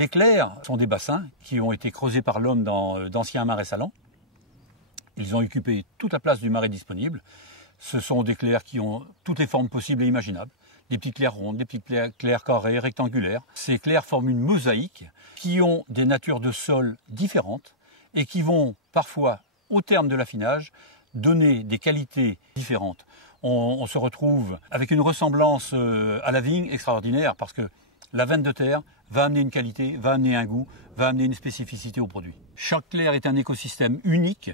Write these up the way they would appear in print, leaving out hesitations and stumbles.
Les clairs sont des bassins qui ont été creusés par l'homme dans d'anciens marais salants. Ils ont occupé toute la place du marais disponible. Ce sont des clairs qui ont toutes les formes possibles et imaginables. Des petites clairs rondes, des petites clairs carrées, rectangulaires. Ces clairs forment une mosaïque qui ont des natures de sol différentes et qui vont parfois, au terme de l'affinage, donner des qualités différentes. On se retrouve avec une ressemblance à la vigne extraordinaire parce que la veine de terre va amener une qualité, va amener un goût, va amener une spécificité au produit. Chaque clair est un écosystème unique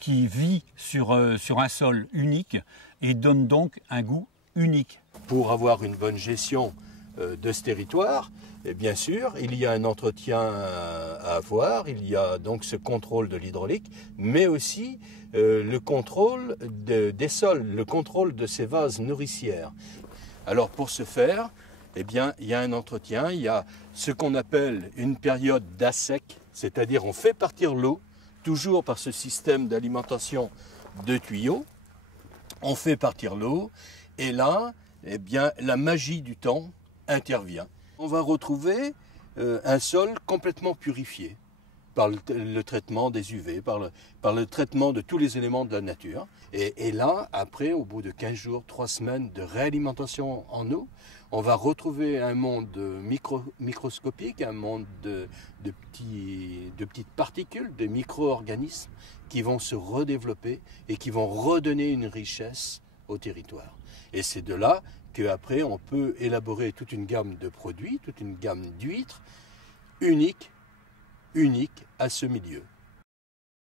qui vit sur un sol unique et donne donc un goût unique. Pour avoir une bonne gestion de ce territoire, et bien sûr, il y a un entretien à avoir, il y a donc ce contrôle de l'hydraulique, mais aussi le contrôle des sols, le contrôle de ces vases nourricières. Alors pour ce faire, eh bien, il y a un entretien, il y a ce qu'on appelle une période d'assec, c'est-à-dire on fait partir l'eau, toujours par ce système d'alimentation de tuyaux, on fait partir l'eau, et là, eh bien, la magie du temps intervient. On va retrouver un sol complètement purifié par le traitement des UV, par le traitement de tous les éléments de la nature. Et là, après, au bout de 15 jours, 3 semaines de réalimentation en eau, on va retrouver un monde microscopique, un monde de petites particules, de micro-organismes qui vont se redévelopper et qui vont redonner une richesse au territoire. Et c'est de là qu'après, on peut élaborer toute une gamme de produits, toute une gamme d'huîtres unique à ce milieu.